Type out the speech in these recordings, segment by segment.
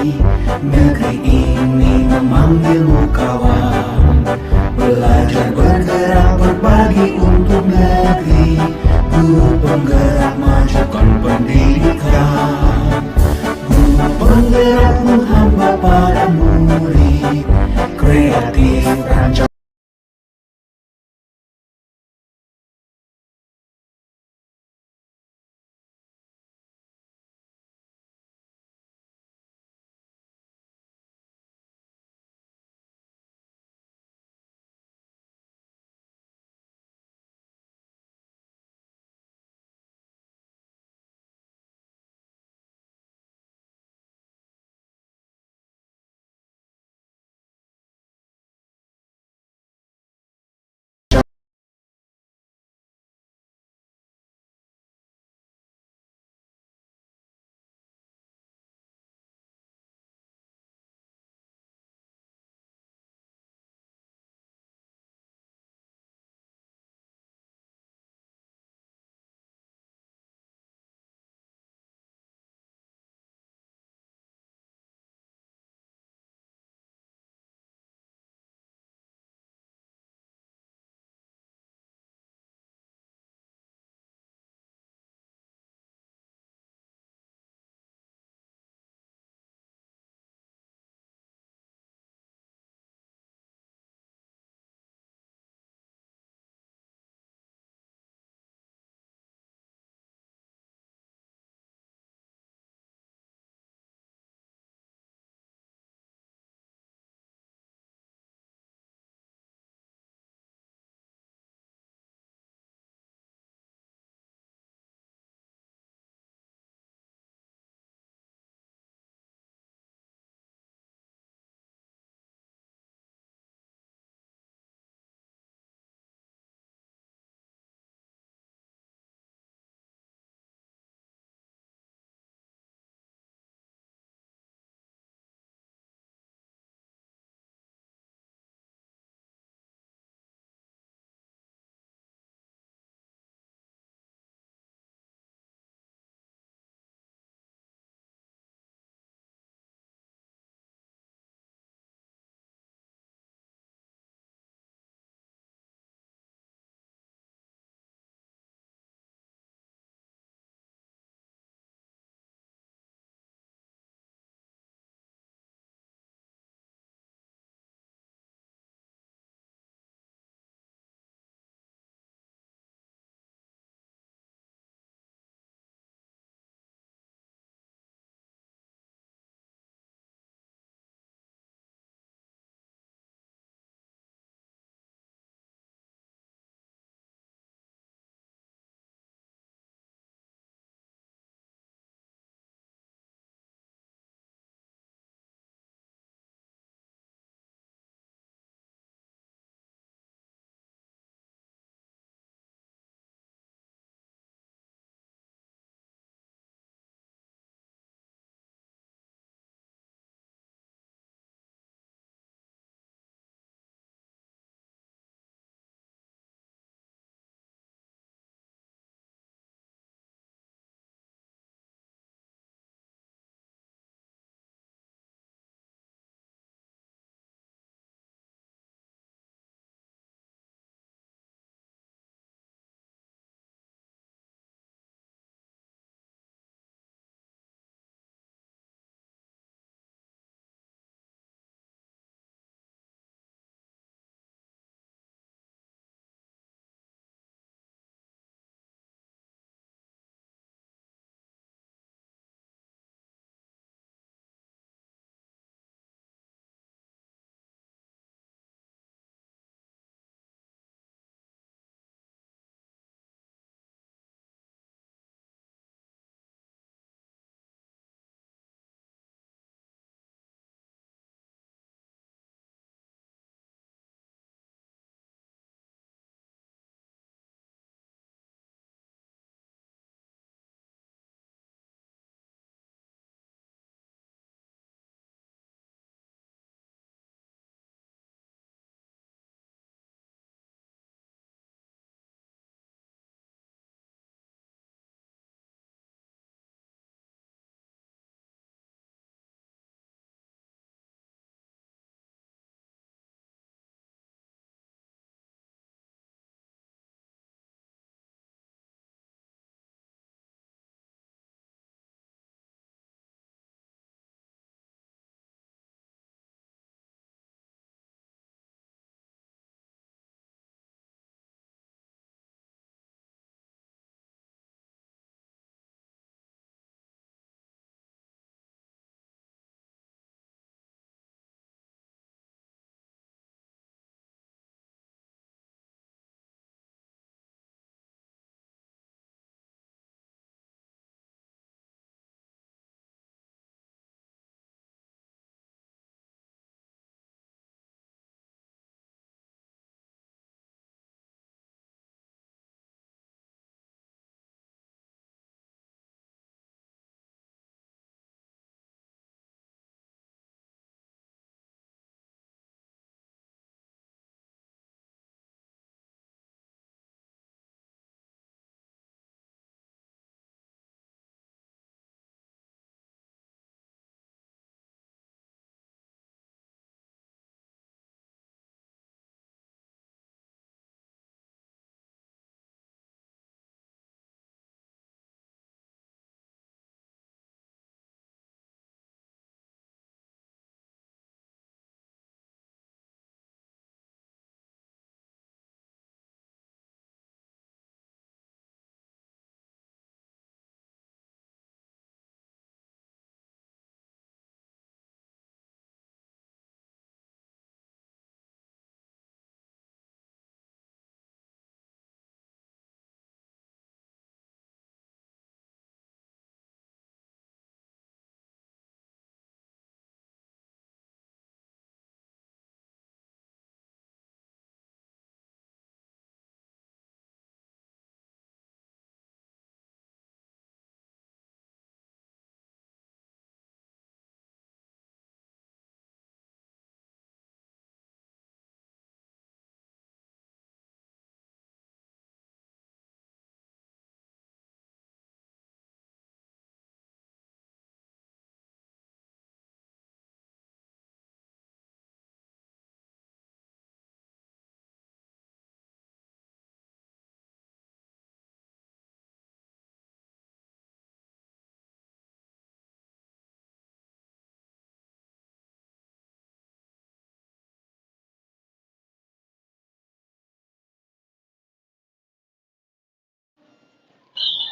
Negeri ini memanggilmu kawan. Belajar bergerak berbagi untuk negeri. Guru penggerak majukan pendidikan. Guru penggerak menghamba pada murid. Kreatif rancang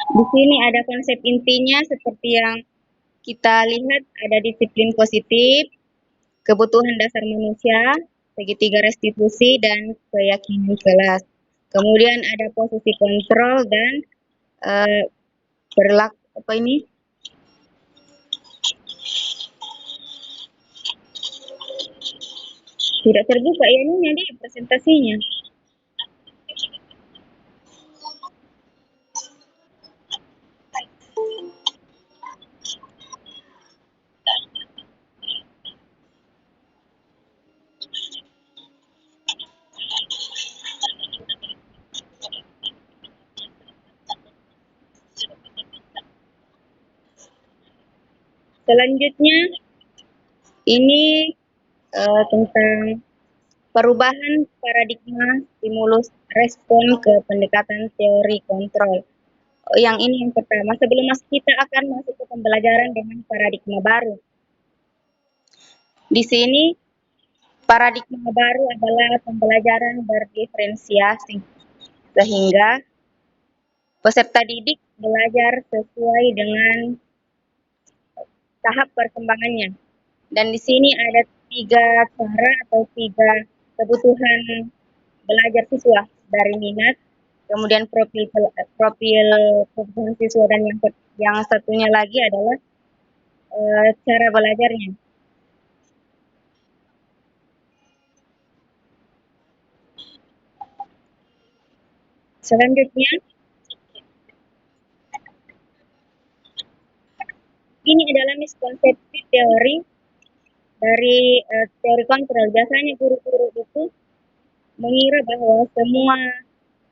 Di sini ada konsep intinya seperti yang kita lihat, ada disiplin positif, kebutuhan dasar manusia, segitiga restitusi, dan keyakinan kelas. Kemudian ada posisi kontrol dan eh, berlaku apa ini? Tidak terbuka ya ini di presentasinya. Selanjutnya ini tentang perubahan paradigma stimulus respon ke pendekatan teori kontrol. Yang ini yang pertama, sebelum kita akan masuk ke pembelajaran dengan paradigma baru. Di sini paradigma baru adalah pembelajaran berdiferensiasi, sehingga peserta didik belajar sesuai dengan tahap perkembangannya. Dan di sini ada 3 cara atau 3 kebutuhan belajar siswa, dari minat, kemudian profil kebutuhan siswa, dan yang satunya lagi adalah cara belajarnya. Selanjutnya, ini adalah miskonsepsi teori dari teori kontrol. Biasanya guru-guru itu mengira bahwa semua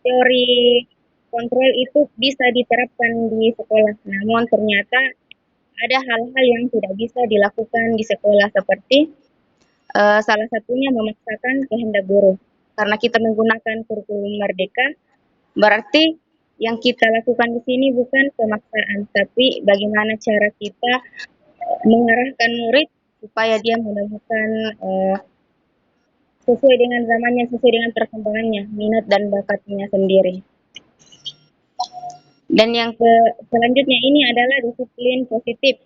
teori kontrol itu bisa diterapkan di sekolah. Namun ternyata ada hal-hal yang tidak bisa dilakukan di sekolah, seperti salah satunya memaksakan kehendak guru. Karena kita menggunakan kurikulum merdeka, berarti yang kita lakukan di sini bukan pemaksaan, tapi bagaimana cara kita mengarahkan murid supaya dia menemukan sesuai dengan zamannya, sesuai dengan perkembangannya, minat dan bakatnya sendiri. Dan yang selanjutnya ini adalah disiplin positif.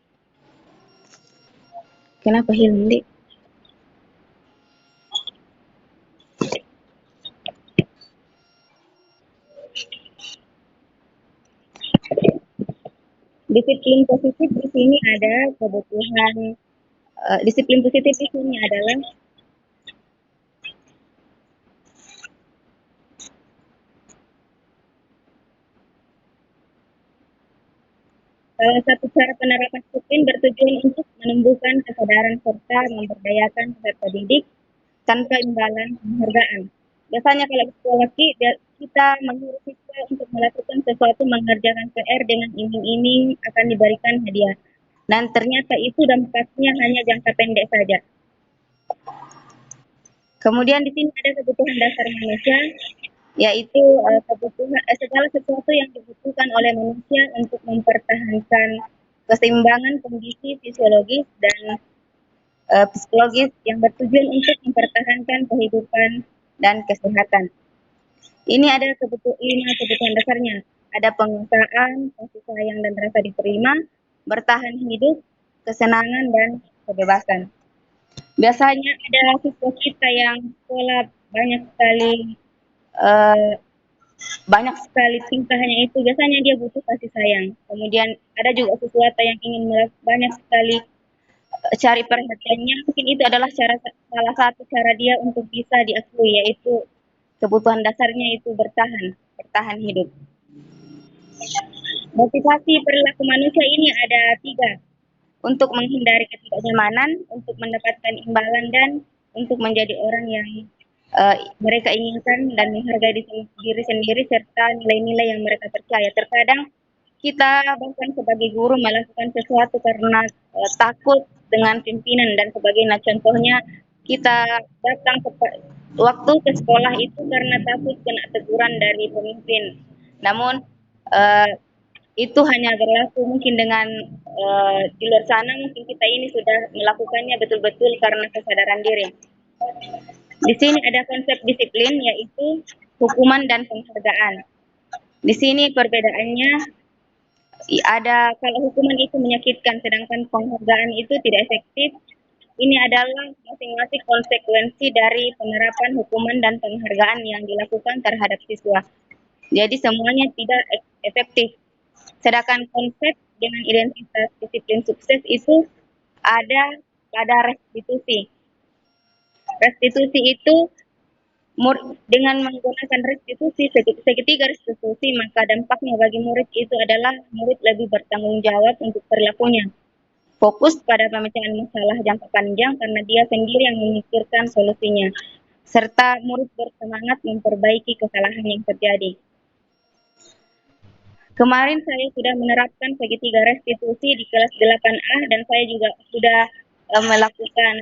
Kenapa hilang, Dik? Disiplin positif di sini ada kebutuhan. Disiplin positif di sini adalah salah satu cara penerapan disiplin bertujuan untuk menumbuhkan kesadaran serta memberdayakan peserta didik tanpa imbalan penghargaan. Biasanya kalau di sekolah kita menyuruh siswa untuk melakukan sesuatu, mengerjakan PR dengan iming-iming akan diberikan hadiah. Dan ternyata itu dampaknya hanya jangka pendek saja. Kemudian di sini ada kebutuhan dasar manusia, yaitu segala sesuatu yang dibutuhkan oleh manusia untuk mempertahankan keseimbangan kondisi fisiologis dan psikologis yang bertujuan untuk mempertahankan kehidupan dan kesehatan. Ini ada 5 kebutuhan dasarnya. Ada penguasaan, kasih sayang dan rasa diterima, bertahan hidup, kesenangan dan kebebasan. Biasanya ada siswa kita yang sekolah uh, banyak sekali tingkahnya itu, biasanya dia butuh kasih sayang. Kemudian ada juga siswa yang ingin banyak sekali cari perhatiannya, mungkin itu adalah salah satu cara dia untuk bisa diakui, yaitu kebutuhan dasarnya itu bertahan hidup. Motivasi perilaku manusia ini ada 3, untuk menghindari ketidaknyamanan, untuk mendapatkan imbalan, dan untuk menjadi orang yang mereka inginkan dan menghargai diri sendiri serta nilai-nilai yang mereka percaya. Terkadang kita bahkan sebagai guru melakukan sesuatu karena takut dengan pimpinan dan sebagainya. Contohnya kita datang waktu ke sekolah itu karena takut kena teguran dari pemimpin. Namun itu hanya berlaku mungkin dengan di luar sana, mungkin kita ini sudah melakukannya betul-betul karena kesadaran diri. Di sini ada konsep disiplin, yaitu hukuman dan penghargaan. Di sini perbedaannya, ada kalau hukuman itu menyakitkan sedangkan penghargaan itu tidak efektif, ini adalah masing-masing konsekuensi dari penerapan hukuman dan penghargaan yang dilakukan terhadap siswa. Jadi semuanya tidak efektif. Sedangkan konsep dengan identitas disiplin sukses itu ada pada restitusi. Restitusi itu dengan menggunakan restitusi, segitiga restitusi, maka dampaknya bagi murid itu adalah murid lebih bertanggung jawab untuk perilakunya. Fokus pada pemecahan masalah jangka panjang karena dia sendiri yang memikirkan solusinya. Serta murid bersemangat memperbaiki kesalahan yang terjadi. Kemarin saya sudah menerapkan segitiga restitusi di kelas 8A dan saya juga sudah melakukan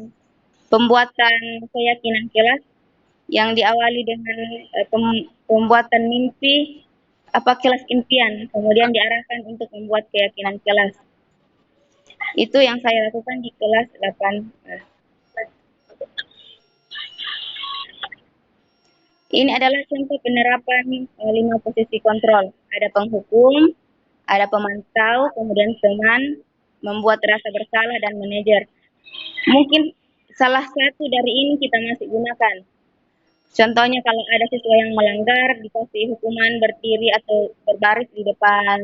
pembuatan keyakinan kelas yang diawali dengan pembuatan mimpi kelas impian, kemudian diarahkan untuk membuat keyakinan kelas. Itu yang saya lakukan di kelas 8A. Ini adalah contoh penerapan 5 posisi kontrol. Ada penghukum, ada pemantau, kemudian teman, membuat rasa bersalah, dan manajer. Mungkin salah satu dari ini kita masih gunakan. Contohnya kalau ada siswa yang melanggar, dikasih hukuman berdiri atau berbaris di depan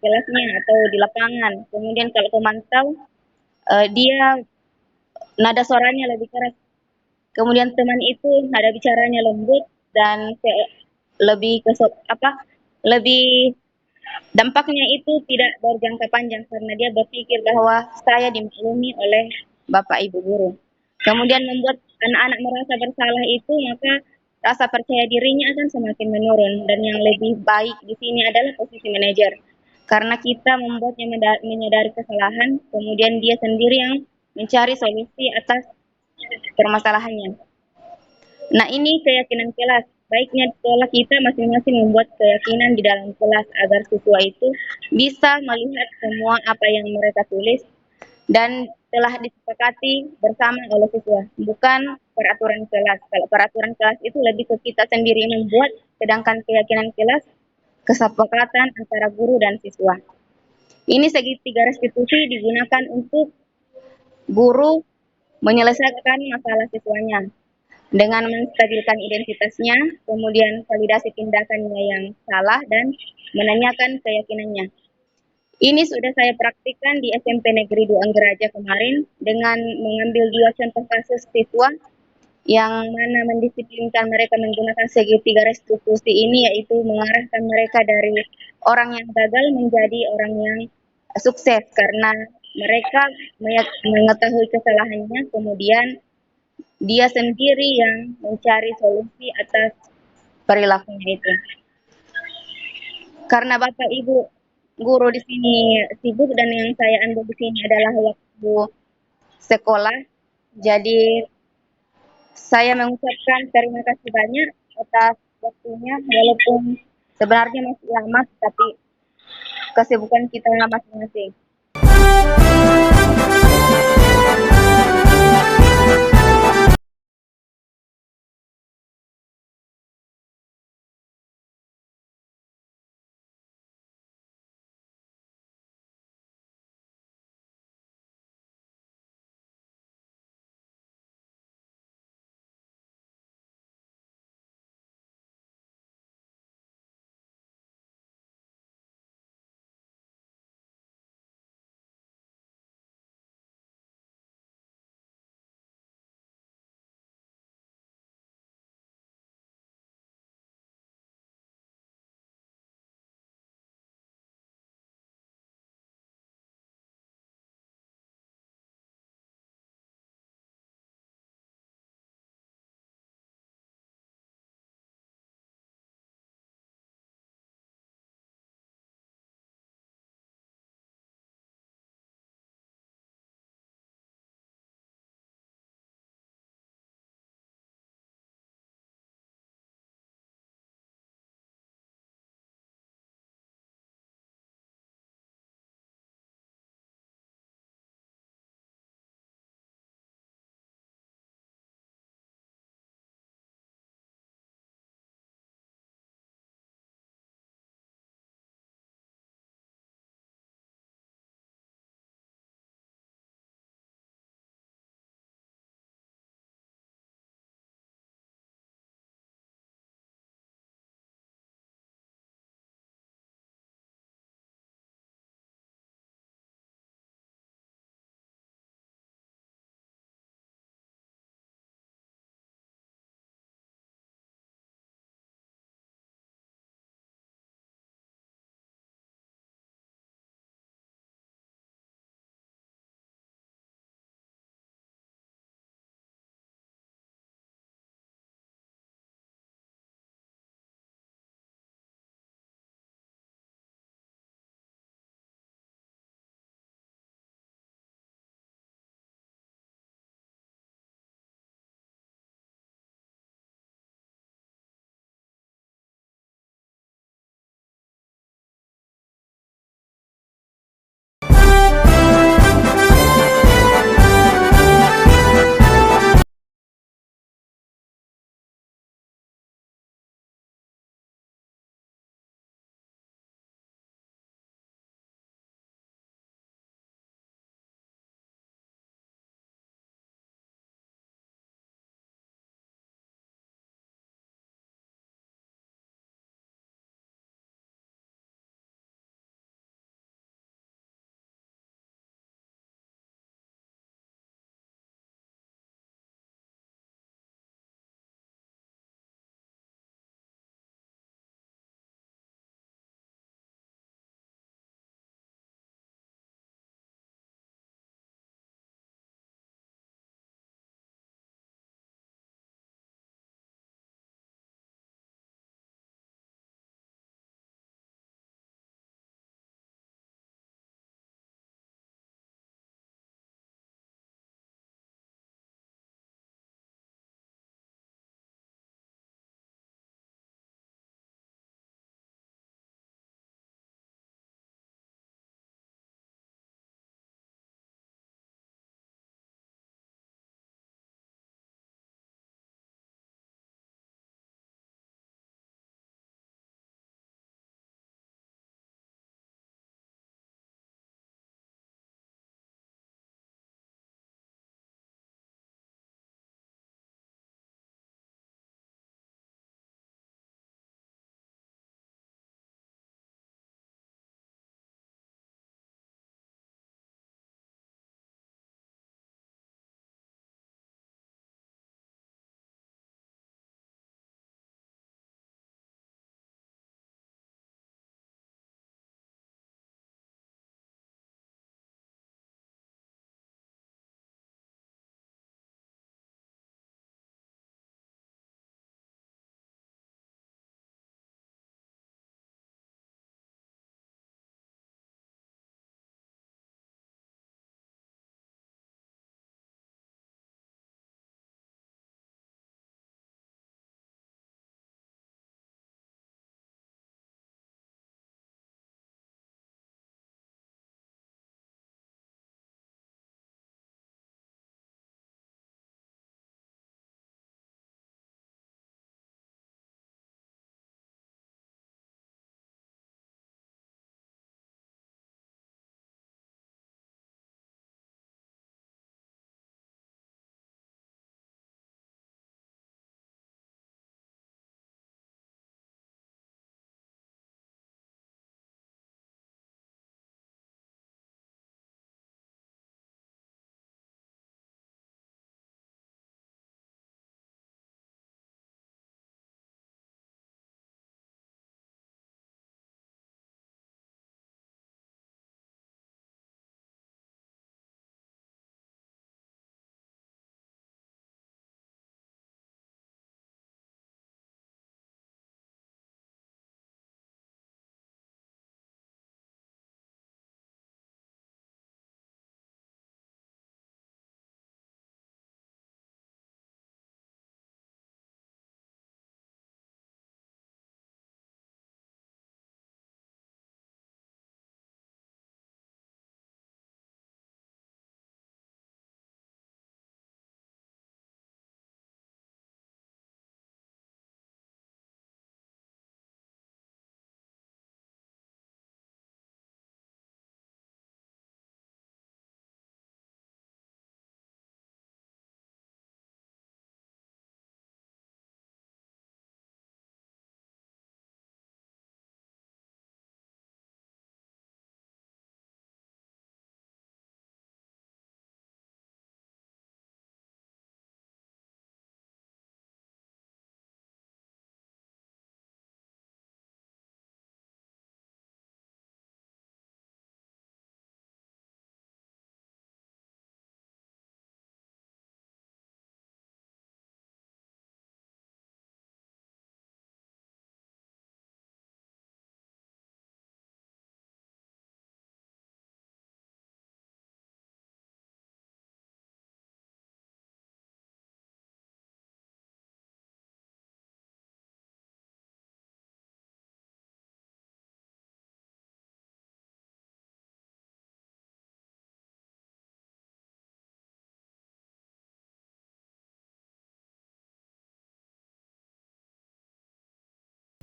kelasnya atau di lapangan. Kemudian kalau pemantau, dia nada suaranya lebih keras. Kemudian teman itu nada bicaranya lembut dan lebih lebih dampaknya itu tidak berjangka panjang karena dia berpikir bahwa saya dimaklumi oleh Bapak Ibu guru. Kemudian membuat anak-anak merasa bersalah itu, maka rasa percaya dirinya akan semakin menurun dan yang lebih baik di sini adalah posisi manajer. Karena kita membuatnya menyadari kesalahan, kemudian dia sendiri yang mencari solusi atas permasalahannya. Nah, ini keyakinan kelas. Baiknya sekolah kita masing-masing membuat keyakinan di dalam kelas agar siswa itu bisa melihat semua apa yang mereka tulis dan telah disepakati bersama oleh siswa, bukan peraturan kelas. Kalau peraturan kelas itu lebih ke kita sendiri membuat, sedangkan keyakinan kelas kesepakatan antara guru dan siswa. Ini segitiga restitusi digunakan untuk guru menyelesaikan masalah siswanya dengan menstabilkan identitasnya, kemudian validasi tindakannya yang salah, dan menanyakan keyakinannya. Ini sudah saya praktikkan di SMP Negeri 2 Anggeraja kemarin dengan mengambil 2 contoh kasus siswa yang mana mendisiplinkan mereka menggunakan segitiga restitusi ini, yaitu mengarahkan mereka dari orang yang gagal menjadi orang yang sukses karena mereka mengetahui kesalahannya, kemudian dia sendiri yang mencari solusi atas perilakunya itu. Karena Bapak Ibu guru di sini sibuk dan yang saya ambil di sini adalah waktu sekolah, jadi saya mengucapkan terima kasih banyak atas waktunya, walaupun sebenarnya masih lama, tapi kesibukan kita masing-masing.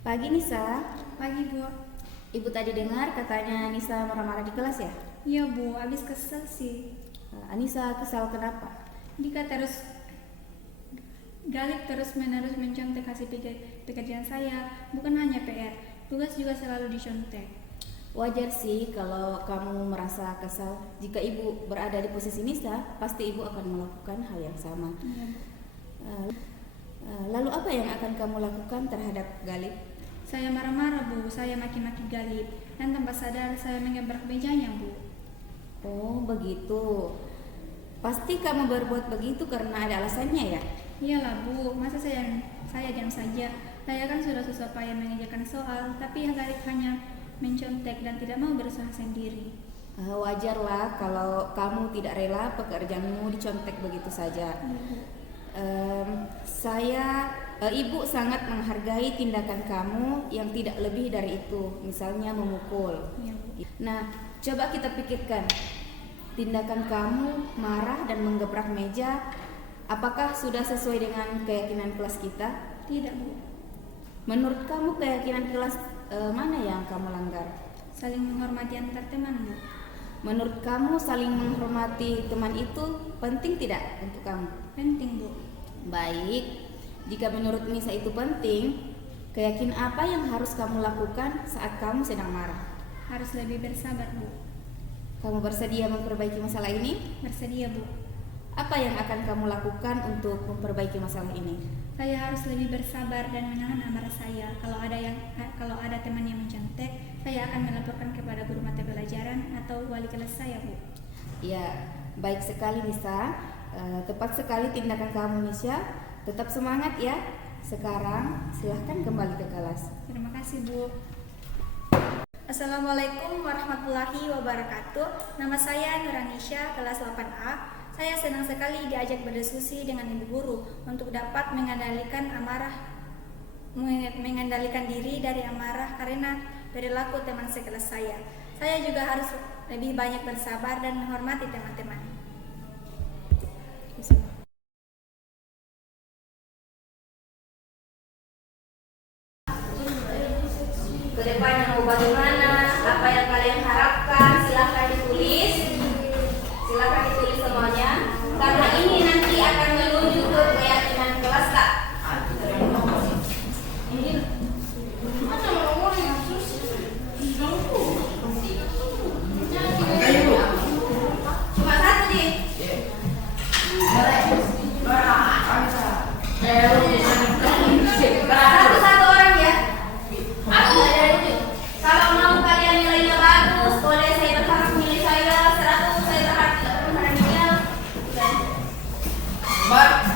Pagi Nisa. Pagi Bu. Ibu tadi dengar katanya Nisa marah-marah di kelas ya? Iya Bu, habis kesel sih. Nisa kesal kenapa? Dika terus Galip terus menerus mencontek hasil pekerjaan saya. Bukan hanya PR, tugas juga selalu dicontek. Wajar sih kalau kamu merasa kesal. Jika ibu berada di posisi Nisa, pasti ibu akan melakukan hal yang sama. Iya Bu. Lalu apa yang akan kamu lakukan terhadap Galip? Saya marah-marah Bu, saya maki-maki Galip. Dan tanpa sadar saya menggebrak mejanya Bu. Oh begitu. Pasti kamu berbuat begitu karena ada alasannya ya? Iyalah Bu, masa saya diam saja. Saya kan sudah susah payah mengerjakan soal, tapi Galip hanya mencontek dan tidak mau berusaha sendiri. Wajarlah kalau kamu tidak rela pekerjaanmu dicontek begitu saja. Ibu sangat menghargai tindakan kamu yang tidak lebih dari itu, misalnya memukul. Iya Bu. Nah, coba kita pikirkan, tindakan kamu marah dan menggebrak meja, apakah sudah sesuai dengan keyakinan kelas kita? Tidak Bu. Menurut kamu keyakinan kelas mana yang kamu langgar? Saling menghormati antar teman Bu. Menurut kamu saling menghormati teman itu penting tidak untuk kamu? Penting Bu. Baik, jika menurut Nisa itu penting, keyakinan apa yang harus kamu lakukan saat kamu sedang marah? Harus lebih bersabar Bu. Kamu bersedia memperbaiki masalah ini? Bersedia Bu. Apa yang akan kamu lakukan untuk memperbaiki masalah ini? Saya harus lebih bersabar dan menahan amarah saya. Kalau ada teman yang mencontek, saya akan melaporkan kepada guru mata pelajaran atau wali kelas saya Bu. Ya, baik sekali Nisa. Tepat sekali tindakan kamu Nisha. Tetap semangat ya. Sekarang silahkan kembali ke kelas. Terima kasih Bu. Assalamualaikum warahmatullahi wabarakatuh. Nama saya Nuranisha, kelas 8A. Saya senang sekali diajak berdiskusi dengan ibu guru untuk dapat mengendalikan diri dari amarah karena perilaku teman sekelas saya. Saya juga harus lebih banyak bersabar dan menghormati teman-teman. Kedepannya mau bagaimana? Apa yang kalian harapkan? Silahkan ditulis. Silahkan ditulis semuanya. Karena ini nanti akan menuju ke keyakinan kelas Kak. Cuma satu nih. Satu orang ya. Kalau mau kalian nilainya bagus, boleh saya berharap nilai saya 100, saya berharap tidak berharap nilai.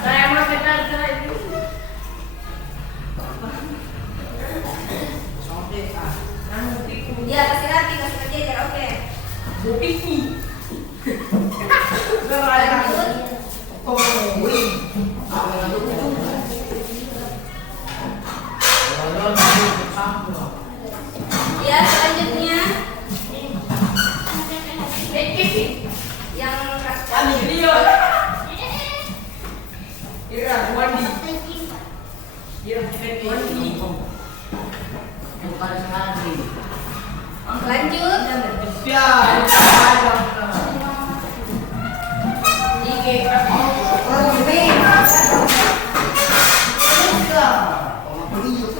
Saya mau ya, kasih rapi, kasih kejejer, oke. Ya, selanjutnya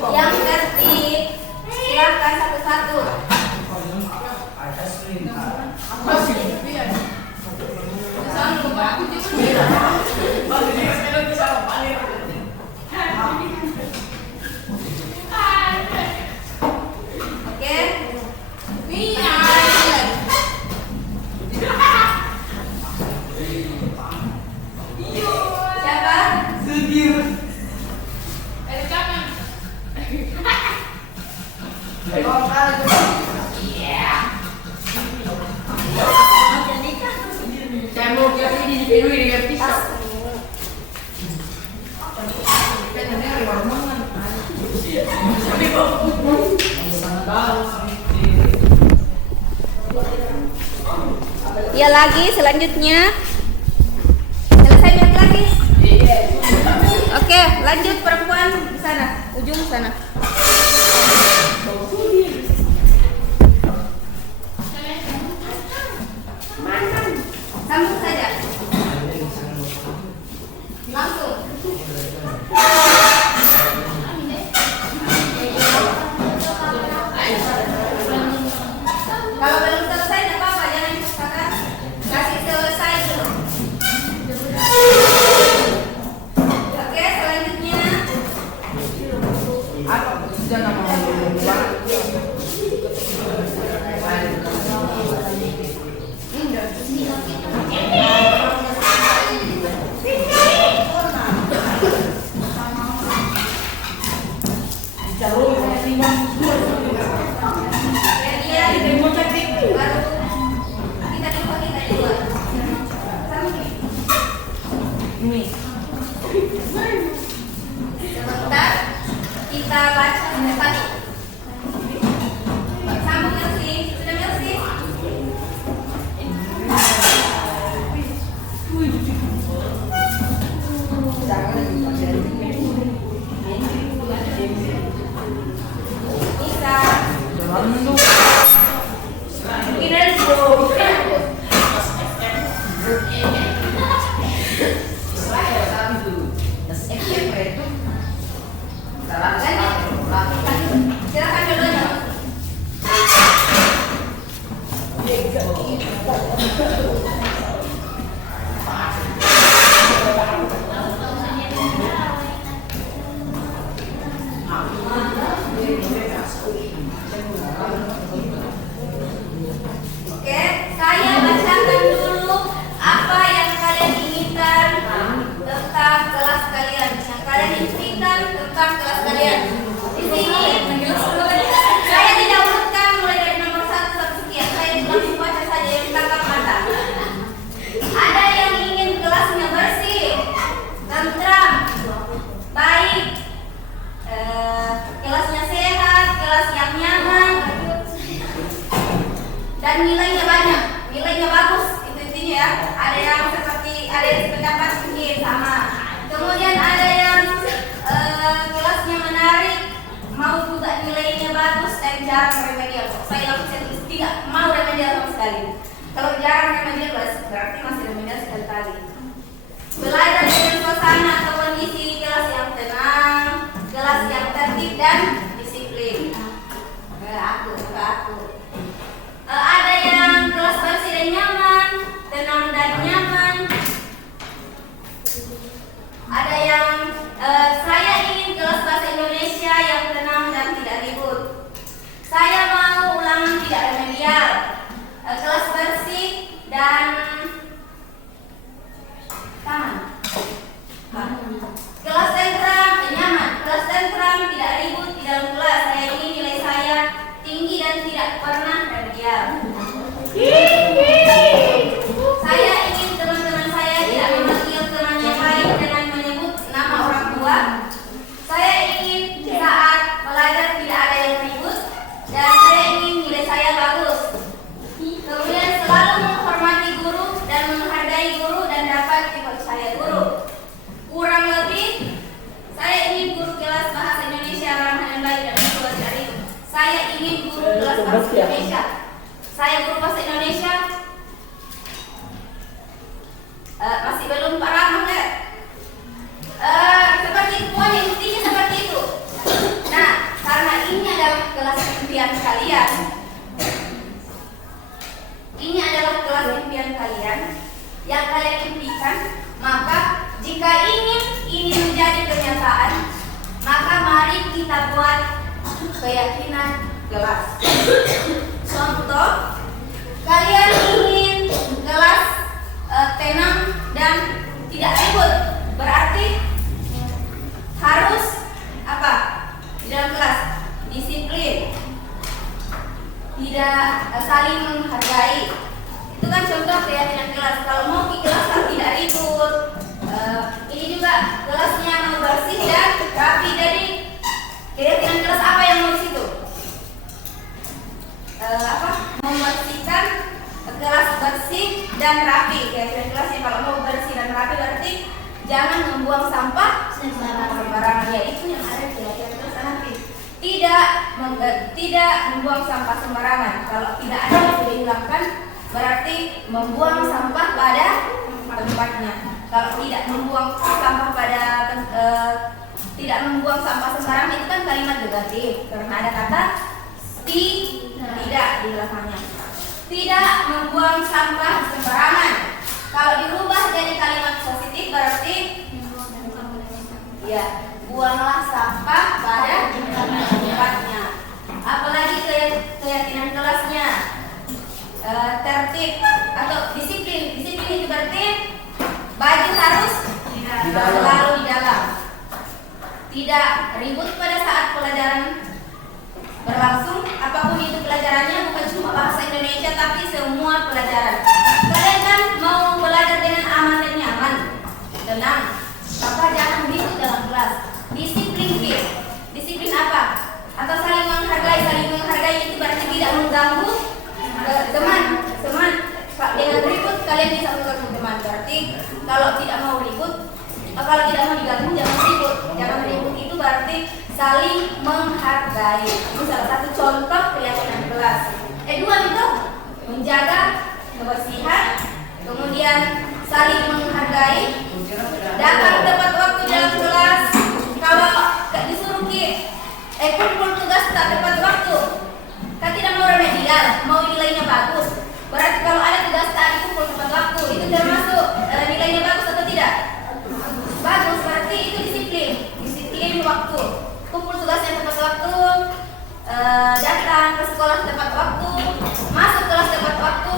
yang tertib, silakan satu-satu. Oke. Siapa? Ya lagi selanjutnya. Selesai lagi. Oke, lanjut perempuan di sana, ujung sana. Sebentar kita baca tadi. Sambung Melsi, sudah Melsi? Bisa. Kita silakan dulu ya. Oke, saya bacakan dulu apa yang kalian inginkan tentang kelas kalian, yang kalian impikan tentang kelas kalian. Di sini saya tidak urutkan mulai dari nomor 1 sampai sekian. Saya langsung baca saja yang tangkap mata. Ada yang ingin kelasnya bersih, tentram, baik, kelasnya sehat, kelas yang nyaman, dan nilainya banyak, nilainya bagus. Itu intinya ya. Ada yang sependapat mungkin sama. Kemudian ada yang kelasnya menarik, mau juga nilainya bagus dan jarang remedial. Saya langsung tidak mau remedial sama sekali. Kalau jarang remedial berarti masih remedial sekali. Belajar dengan suasana atau kondisi kelas yang tenang, kelas yang tertib dan disiplin. Aku. Ada yang kelas bersih dan nyaman, tenang dan nyaman. Ada yang saya ingin kelas bahasa Indonesia yang tenang dan tidak ribut. Saya mau ulangan tidak remedial, kelas bersih dan taman. Kelas tentram dan nyaman, kelas tentram tidak ribut di dalam kelas. Saya ingin nilai saya tinggi dan tidak pernah remedial. Saya ingin teman-teman saya tidak memanggil teman yang lain dengan menyebut nama orang tua. Saya ingin saat belajar tidak ada yang ribut, dan saya ingin nilai saya bagus. Kemudian selalu menghormati guru dan menghargai guru dan dapat dipercaya guru. Kurang lebih, saya ingin guru kelas bahasa Indonesia ramah dan baik dan berbuat dari itu. Saya ingin guru kelas bahasa Indonesia. Saya guru bahasa Indonesia. Masih belum Pak Rahman ya? Seperti itu, pokoknya intinya seperti itu. Nah, karena ini adalah kelas impian kalian, ini adalah kelas impian kalian yang kalian impikan, maka jika ingin ini menjadi kenyataan, maka mari kita buat keyakinan kelas. Contoh, kalian ingin kelas tenang dan tidak ribut, berarti harus apa di dalam kelas? Disiplin, tidak saling menghargai. Itu kan contoh keyakinan kelas. Kalau mau di kelas tidak ribut, ini juga kelasnya mau bersih dan rapi. Jadi keyakinan kelas apa yang mau di situ? Membersihkan kelas bersih dan rapi. Keyakinan kelasnya kalau mau bersih dan rapi berarti jangan membuang sampah sembarangan. Ya itu yang ada di keyakinan kelas nanti. Tidak membuang sampah sembarangan. Kalau tidak ada yang sudah dihilangkan, berarti membuang sampah pada tempatnya. Kalau tidak membuang sampah tidak membuang sampah sembarangan, itu kan kalimat negatif karena ada kata tidak di belakangnya. Tidak membuang sampah sembarangan. Kalau dirubah jadi kalimat positif berarti ya, buanglah sampah pada tempatnya. Selalu di dalam. Tidak ribut pada saat pelajaran berlangsung, apapun itu pelajarannya, bukan cuma bahasa Indonesia tapi semua pelajaran. Kalian kan mau belajar dengan aman dan nyaman, tenang, maka jangan ribut dalam kelas. Disiplin fit. Disiplin apa? Atau saling menghargai. Saling menghargai itu berarti tidak mengganggu teman. Dengan ribut kalian bisa mengganggu teman. Berarti kalau tidak mau ribut, kalau tidak mau diganggu jangan ribut. Jangan ribut itu berarti saling menghargai. Ini salah satu contoh keyakinan kelas. Dua itu menjaga kebersihan, kemudian saling menghargai, datang tepat waktu dalam kelas. Kalau disuruh kumpul tugas tak tepat waktu, kan tidak mau remedial, mau nilainya bagus. Berarti kalau ada tugas tak dikumpul tepat waktu, itu termasuk nilainya bagus atau tidak? Bagus, berarti itu disiplin waktu. Kumpul tugasnya tepat waktu, datang ke sekolah tepat waktu, masuk kelas tepat waktu.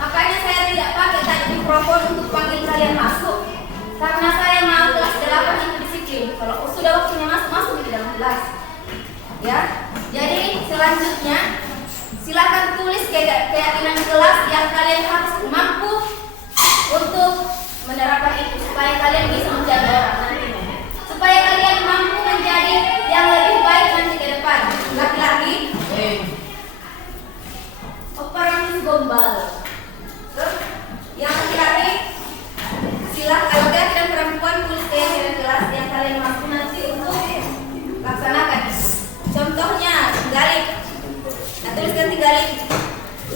Makanya saya tidak pakai tadi mikrofon untuk panggil kalian masuk, karena saya mau kelas 8 itu disiplin. Kalau sudah waktunya masuk di dalam kelas. Ya, jadi selanjutnya silakan tulis keyakinan kelas yang kalian harus mampu untuk menerapkan itu supaya kalian bisa menjadi orang nantinya. Supaya kalian mampu menjadi yang lebih baik nanti ke depan. Laki-laki, operasi gombal. Terus yang laki-laki, silakan kalau keyakinan perempuan tulis keyakinan kelas yang kalian mampu nanti untuk laksanakan. Contohnya tinggalin. Nah, tuliskan tinggalin.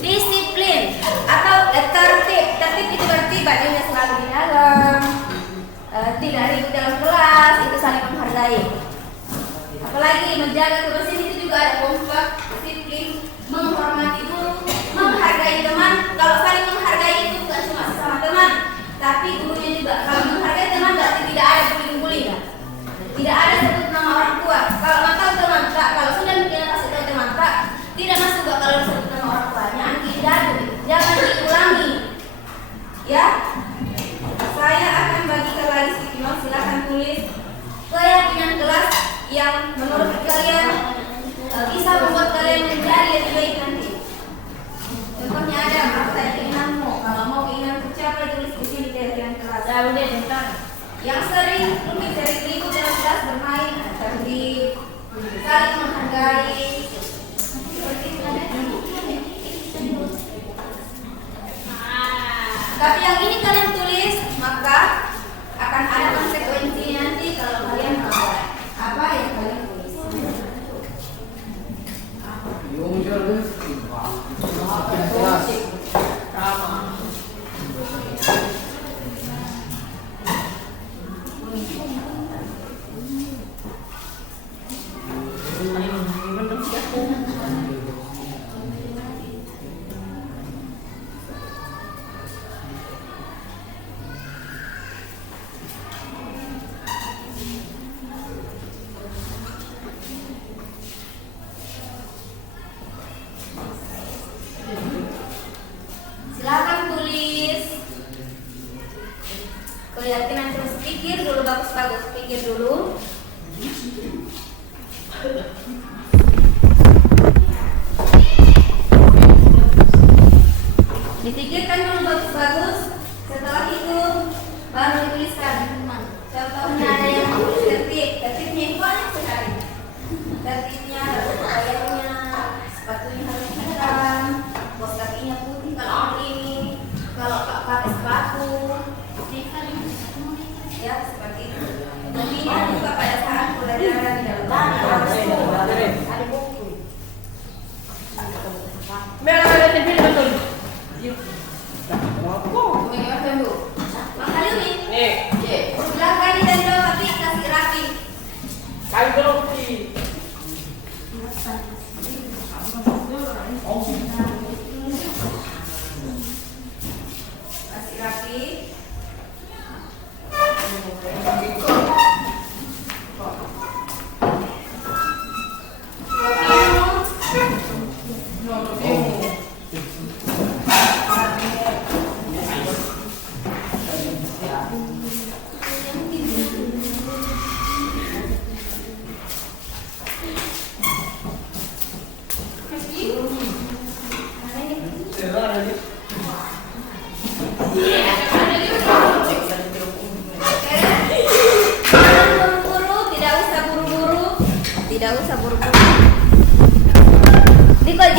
Disiplin atau tertib itu berarti badannya selalu di dalam, tidak ribut dalam kelas, itu saling menghargai. Apalagi menjaga kebersihan itu juga ada kompak, disiplin, menghormati guru, menghargai teman. Kalau saling menghargai itu bukan cuma sesama teman, tapi gurunya juga. Kalau menghargai teman berarti tidak ada bullying. Tidak ada sebut nama orang tua. Kalau nakal teman tak, kalau sudah kita kasih tahu teman tak, tidak masuk juga kalau disebut nama orang tuanya. Jangan diulangi. Ya. Saya akan bagikan lagi sedikit, silakan tulis keyakinan kelas yang menurut kalian bisa membuat kalian menjadi lebih baik nanti. Contohnya ada apa keinginanmu. Kalau mau keinginan tercapai tulis di sini keyakinan kelas. Yang sering ribut dalam kelas bermain, tertib, saling menghargai. Tapi yang ini kalian tulis, maka akan ada konsekuensi nanti kalau kalian melanggar apa yang kalian tulis.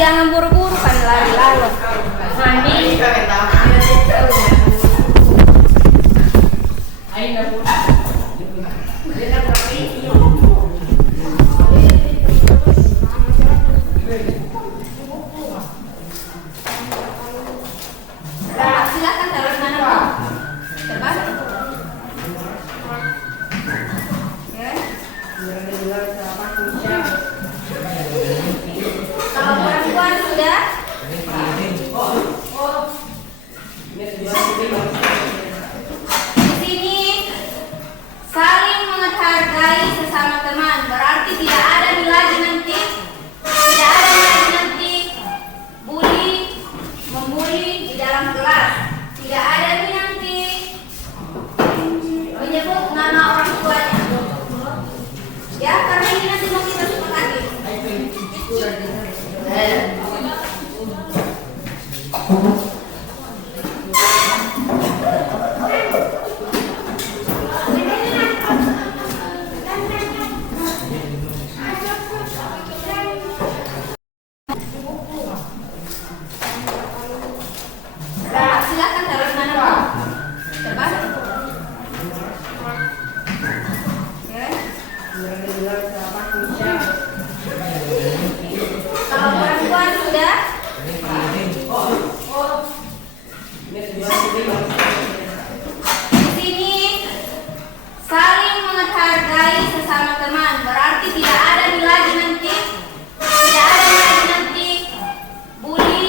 jangan buru-buru kan lari lalu. Silakan taruh di mana Bu? Terbalik. Ya. Kalau perempuan sudah di sini saling menghargai sesama teman, berarti tidak ada lagi nanti bully, membuli di dalam kelas, tidak ada nanti menyebut nama orang tuanya, ya karena ini nanti mau kita sepakati. Silakan taruh di mana Bu? Terbalik. Ya. Kalau perempuan sudah di sini saling menghargai sesama teman, berarti tidak ada lagi nanti bully,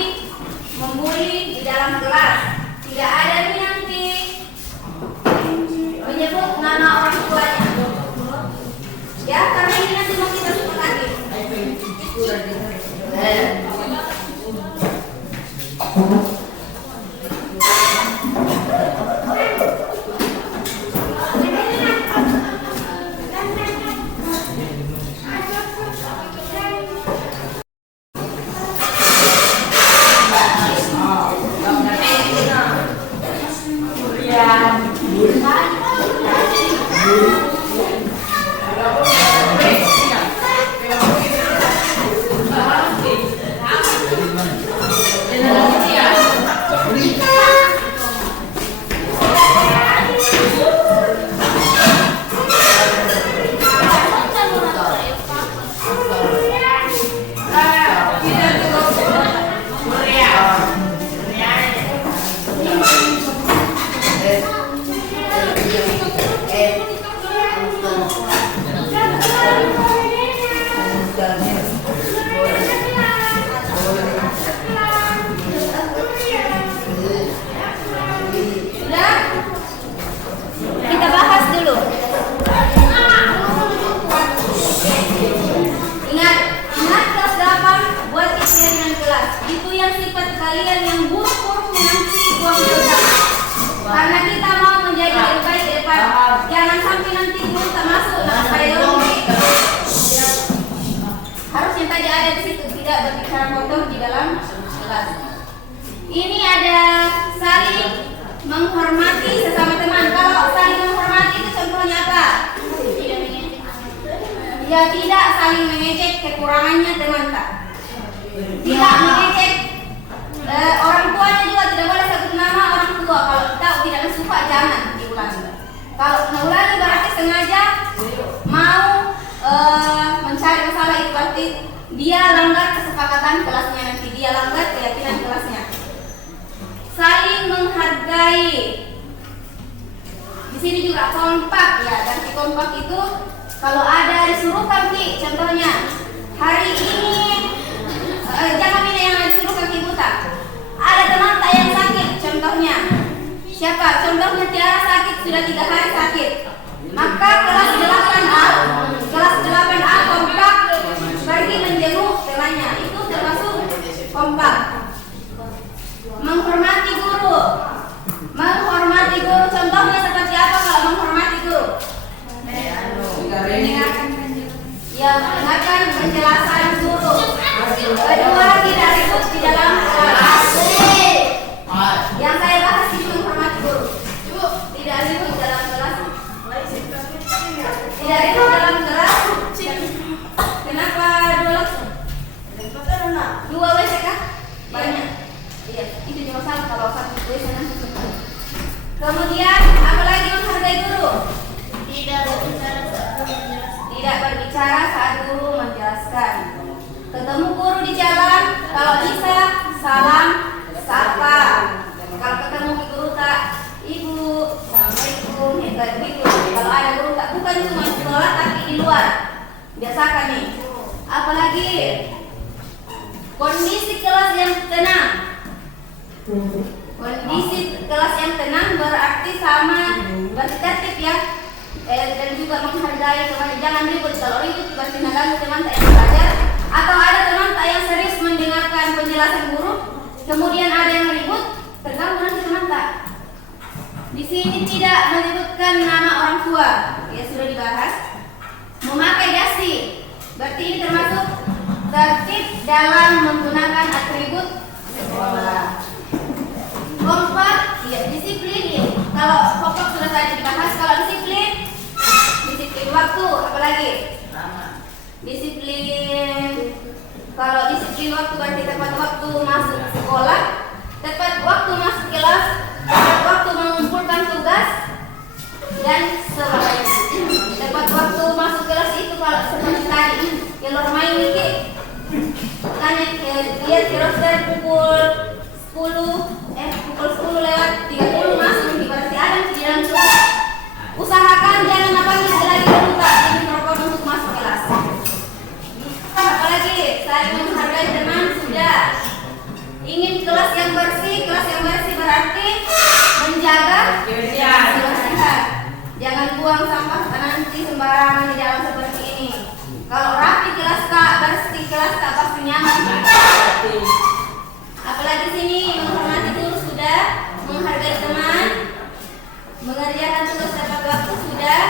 membuli di dalam kelas, tidak ada nanti menyebut nama orang tuanya, ya karena ini nanti mau kita sepakati. Kita bahas dulu. Ingat kelas 8 buat eksperimen kelas. Itu yang sifat kalian yang buruk-buruk nanti buang juga. Karena kita mau menjadi lebih baik ke depan. Jangan sampai nanti guru tak masuk harusnya tadi ada di situ, tidak berbicara kotor di dalam kelas. Ini ada saling menghormati sesama teman. Kalau saling menghormati itu contohnya apa? Ya tidak saling mengejek kekurangannya teman tak. Tidak mengejek orang tuanya juga, tidak boleh sebut nama orang tua. Kalau tahu tidak suka jangan diulangi. Kalau mengulangi berarti sengaja mau mencari masalah, itu berarti dia langgar kesepakatan kelasnya, nanti dia langgar keyakinan kelasnya. Saling menghargai. Di sini juga kompak ya, dan si kompak itu kalau ada disuruh kaki, contohnya hari ini jangan ini yang disuruh kaki buta. Ada teman tak yang sakit, contohnya siapa? Contohnya Tiara sakit sudah 3 hari sakit. Maka kelas 8A kompak pergi menjenguk temannya, itu termasuk kompak. Menghormati guru. Menghormati guru contohnya seperti apa kalau menghormati guru? Ya, mendengarkan penjelasan guru. Kedua, tidak ribut di dalam kelas. Yang saya bahas itu menghormati guru. Tidak ribut di dalam kelas. Tidak ribut dalam kelas. Kenapa dulu? 2 WC Kalau bisa salam sapa. Kalau ketemu guru tak, ibu, assalamualaikum, kayak gitu. Kalau ada guru tak, bukan cuma di sekolah tapi di luar. Biasakan nih. Apalagi kondisi kelas yang tenang. Kondisi kelas yang tenang berarti sama berarti tertib ya. Dan juga menghargai teman, jangan ribut. Kalau ribut berarti mengganggu teman tak yang belajar, atau ada teman tak yang serius mendengarkan penjelasan guru, kemudian ada yang ribut, terganggu nanti teman tak. Di sini tidak menyebutkan nama orang tua, ya sudah dibahas. Memakai dasi, berarti ini termasuk tertib dalam menggunakan atribut sekolah. Kompak, ya disiplin ya. Kalau kompak sudah tadi dibahas. Kalau disiplin waktu, apalagi disiplin. Kalau disiplin waktu berarti tepat waktu masuk sekolah, tepat waktu masuk kelas, tepat waktu mengumpulkan tugas, dan sebagainya. Tepat waktu masuk kelas itu kalau seperti tadi keluar main nih, tanya lihat kira-kira pukul 10 lewat 30 masuk, berarti ada di dalam kelas. Usahakan jangan nampaknya lagi buka di mikrofon untuk masuk kelas. Apalagi saling menghargai teman sudah. Ingin kelas yang bersih berarti menjaga kebersihan. Jangan buang sampah nanti sembarangan di dalam seperti ini. Kalau rapi kelas tak, bersih kelas tak, pasti nyaman. Apalagi sini menghormati guru sudah, menghargai teman, mengerjakan tugas tepat waktu sudah,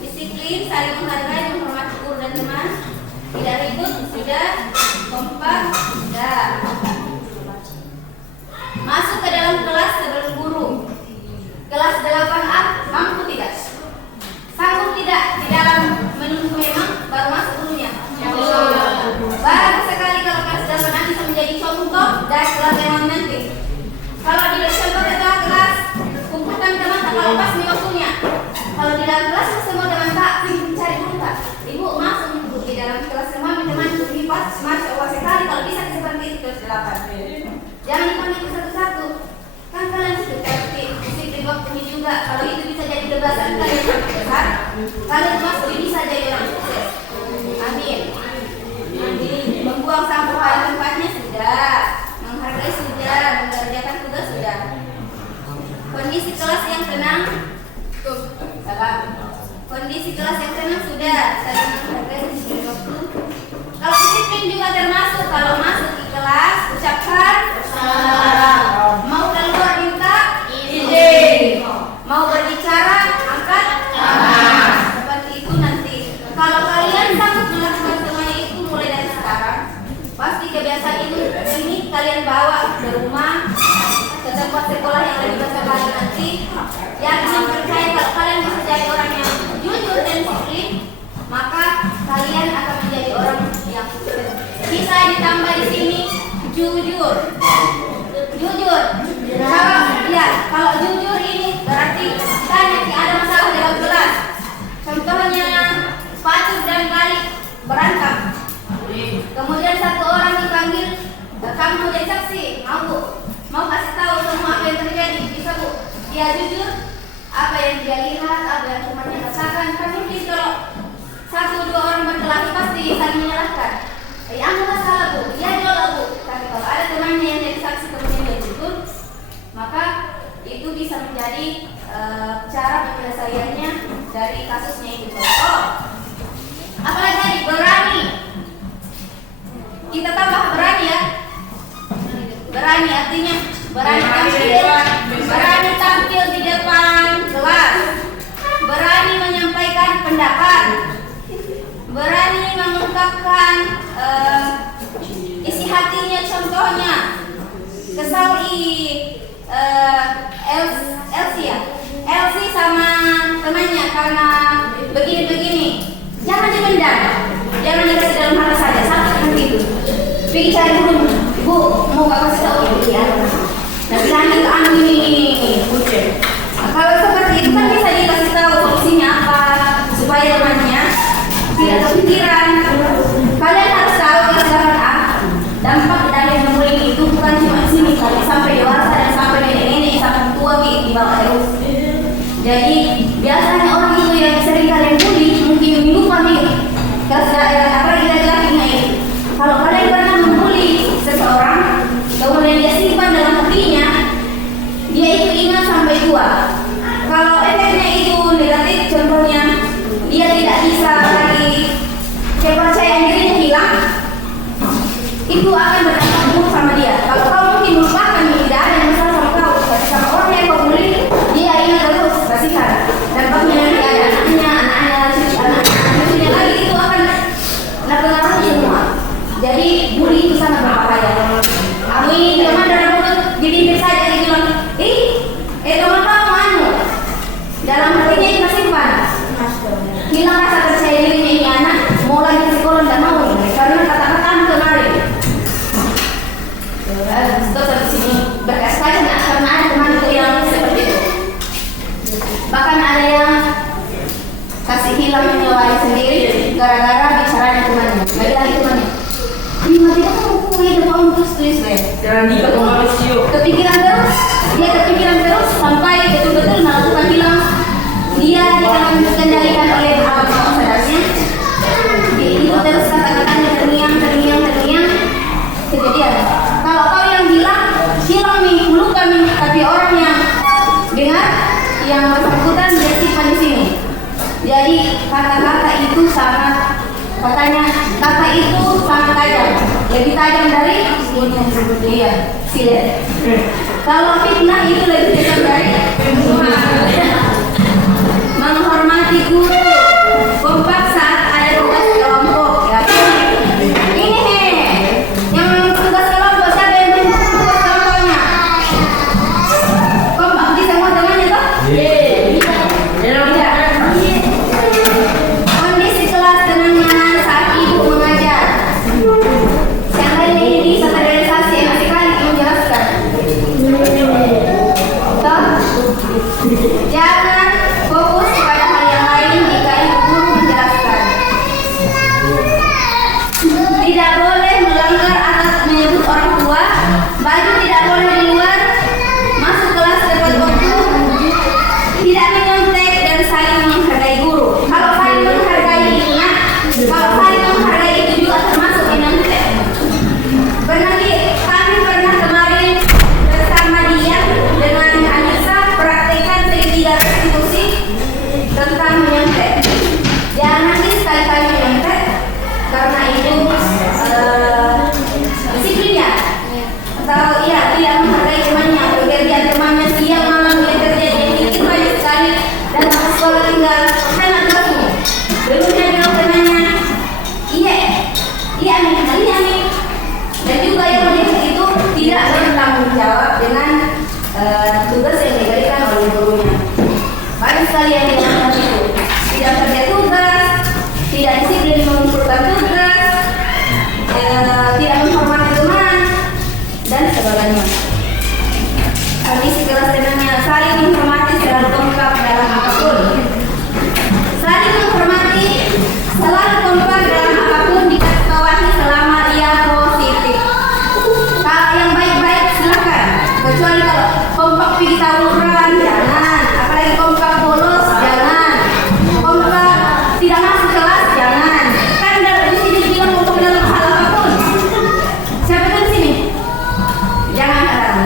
disiplin, saling menghargai, menghormati guru dan teman, tidak ribut sudah, kompak sudah. Masuk ke dalam kelas sebelum guru. Kelas 8A mampu tidak? Sanggup tidak di dalam menunggu memang baru masuk gurunya? Baru sekali kalau kelas 8A bisa menjadi contoh dari kelas yang nanti. Kalau di contoh kelas kumpulkan teman tak kalau pas nih waktunya. Kalau di dalam kelas semua teman tak cari guru tak. Ibu masuk ibu di dalam kelas semua teman itu pas, masya Allah sekali kalau bisa seperti itu kelas 8. Jangan dipanggil satu-satu. Kan kalian sudah disiplin waktunya juga. Kalau itu bisa jadi kebiasaan kalian yang besar, kalian pasti bisa jadi orang sukses. Amin. Membuang sampah pada tempatnya sudah, menghargai sudah, mengerjakan tugas sudah. Kondisi kelas yang tenang, salam. Kondisi kelas yang tenang sudah, saling menghargai disiplin waktu. Kalau disiplin juga termasuk, kalau masuk di kelas ucapkan salam. Mau keluar minta izin. Mau berbicara angkat tangan. Seperti itu nanti. Kalau kalian sanggup melakukan semuanya itu mulai dari sekarang, pasti kebiasaan ini kalian bawa ke rumah, ke tempat sekolah yang lebih besar lagi nanti. Yang percaya kalau kalian bisa jadi orang yang jujur dan disiplin, maka kalian akan menjadi orang yang sukses. Bisa ditambah di sini jujur. Jujur. Kalau jujur ini berarti tanya ada masalah dalam kelas. Contohnya Fatur dan Kali berantem. Kemudian satu orang dipanggil, kamu mau jadi saksi, mau kasih tahu semua apa yang terjadi, bisa bu? Dia jujur, apa yang dia lihat, apa yang temannya rasakan. Kan mungkin kalau 1-2 orang berkelahi pasti saling menyalahkan. Anda salah bu, dia jual bu. Tapi kalau ada temannya yang jadi saksi kemudian dia jujur, maka itu bisa menjadi cara penyelesaiannya dari kasusnya itu. Apalagi tadi berani. Kita tambah berani ya. Berani artinya berani tampil di depan kelas, berani menyampaikan pendapat, berani mengungkapkan isi hatinya. Contohnya kesal Elsie sama temannya karena begini-begini. Jangan dipendam, jangan dikasih dalam hati saja, satu nanti itu. Pergi cari dulu, ibu mau kasih tahu ibu ya. Nanti ke anu ini. Kalau seperti itu kan bisa dikasih tahu solusinya apa supaya temannya tidak kepikiran. Kalian harus tahu kelas 8A dampak dari Jadi biasanya orang itu yang sering kalian bully mungkin minggu kami apalagi laki-lakinya itu. Kalau kalian pernah membuli seseorang, kemudian dia simpan dalam hatinya, dia itu ingat sampai tua. Kalau efeknya itu negatif, contohnya dia tidak bisa lagi, kepercayaan dirinya hilang, itu akan berdampak buruk sama dia. Kalau kau mungkin melupakan, tidak ada yang masalah sama kau, tapi sama orang yang kau bully, dia ingat terus, kasihan. Dampaknya nanti ada anaknya, cucunya lagi, itu akan terpengaruh semua. Jadi bully itu sangat berbahaya. Amin, teman dalam mulut dibibir saja dia bilang, teman kamu anu, dalam hatinya itu simpan. Hilang rasa percaya dirinya ini anak, mau lagi ke sekolah tidak mau karena kata-kata kemarin. Stop sampai sini. Berkas saja karena ada teman itu yang seperti itu. Bahkan ada yang kasih hilang nyawanya sendiri gara-gara bicaranya temannya. Lagi temannya. Tiba-tiba kamu hidup kamu terus deh. Jangan gitu manusia. Kepikiran terus sampai betul-betul melakukan hilang. Dia dikendalikan oleh alam bawah sadarnya. Itu terus kata-katanya terngiang. Kejadian. Kalau kau yang hilang nih, luka nih, tapi orang yang dengar, yang bersangkutan dia simpan di sini. Jadi kata-kata itu sangat, katanya kata itu sangat tajam, lebih tajam dari silet. Kalau fitnah itu lebih tajam dari menghormati guru, kompak saat ada tugas kelompok. Ya. Ini yang tugas kelompok, siapa yang tugas kelompoknya? Kompak di semua temannya toh? Kondisi kelas tenang nyaman saat ibu mengajar. Yang lain ini bisa terrealisasi, enak sekali menjelaskan. Toh? Jangan fokus pada hal yang lain jika ibu guru menjelaskan. Tidak boleh melanggar atau menyebut orang tua. Baju tidak boleh di luar. Masuk kelas tepat waktu. Tidak menyontek dan saling menghargai guru. Kalau saling menghargai itu juga termasuk menyontek. Kami pernah kemarin bersama dia dengan Anissa praktekkan segitiga restitusi tentang menyontek. Jangan nanti sekali-kali menyontek karena itu disiplinnya. Atau tidak menghargai temannya, pekerjaan temannya siang malam dia kerja, dia bikin banyak sekali dan ke sekolah tinggal sangat bagus. Belumnya bilang temannya, iya nih. Dan juga yang melihat itu tidak bertanggung jawab dengan tugas yang diberikan oleh gurunya. Banyak sekali yang dilakukan itu, tidak kerja tugas, tidak disiplin mengumpulkan tugas, tidak menghormati teman dan sebagainya. Kondisi kelas tenangnya, saling menghormati selalu kompak dalam apapun. Saling menghormati selalu kompak dalam apapun diketahui selama ia positif. Kalau yang baik-baik silakan, kecuali kalau kompak pergi tawuran jangan, apalagi kompak bolos jangan, kompak tidak masuk kelas jangan. Kan di sini bilang kompak dalam hal apapun. Siapa yang di sini? Jangan haram.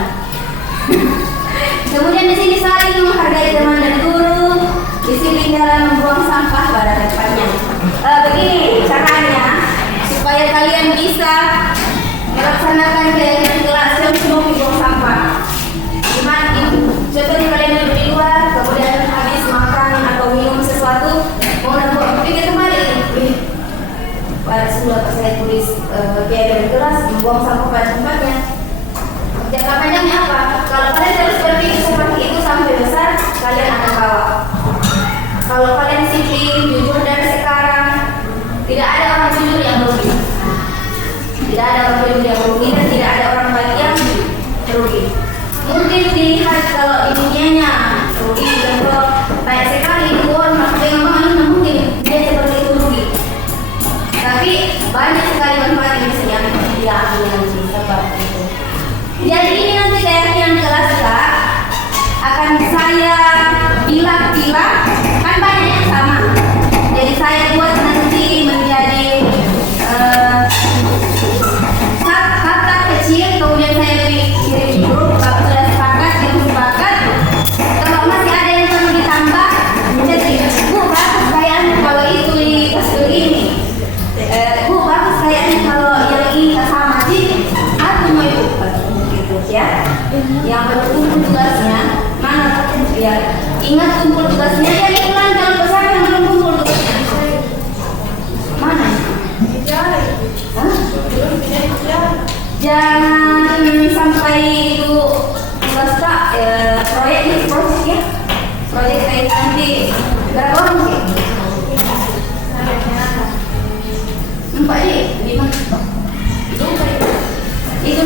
Kemudian di sini saling menghargai teman dan guru, disiplin dalam membuang sampah pada tempatnya. Begini caranya supaya kalian bisa melaksanakan kegiatan kelas yang semua buang sampah. Gimana? Contohnya kalian duduk di luar, kemudian habis makan atau minum sesuatu, mau buang, pikir kembali. Pada semua saya tulis kegiatan kelas membuang sampah pada tempatnya. Jangka panjangnya apa? Kalau kalian terus berpikir seperti itu sampai besar, kalian akan bawa. Kalau kalian disiplin, jujur dari sekarang, tidak ada orang jujur yang rugi. Tidak ada orang jujur yang rugi dan tidak ada orang baik yang rugi. Mungkin dilihat kalau di dunianya rugi, contoh baik sekali itu orang maksudnya mungkin dia seperti itu rugi. Tapi banyak sekali manfaat yang bisa dia ambil nanti seperti itu. Jadi ini nanti keyakinan kelas akan saya bilang Jangan sampai itu Pak, proyek ya. Proyek kayak nanti berapa orang sih? 4 nih, 5. Itu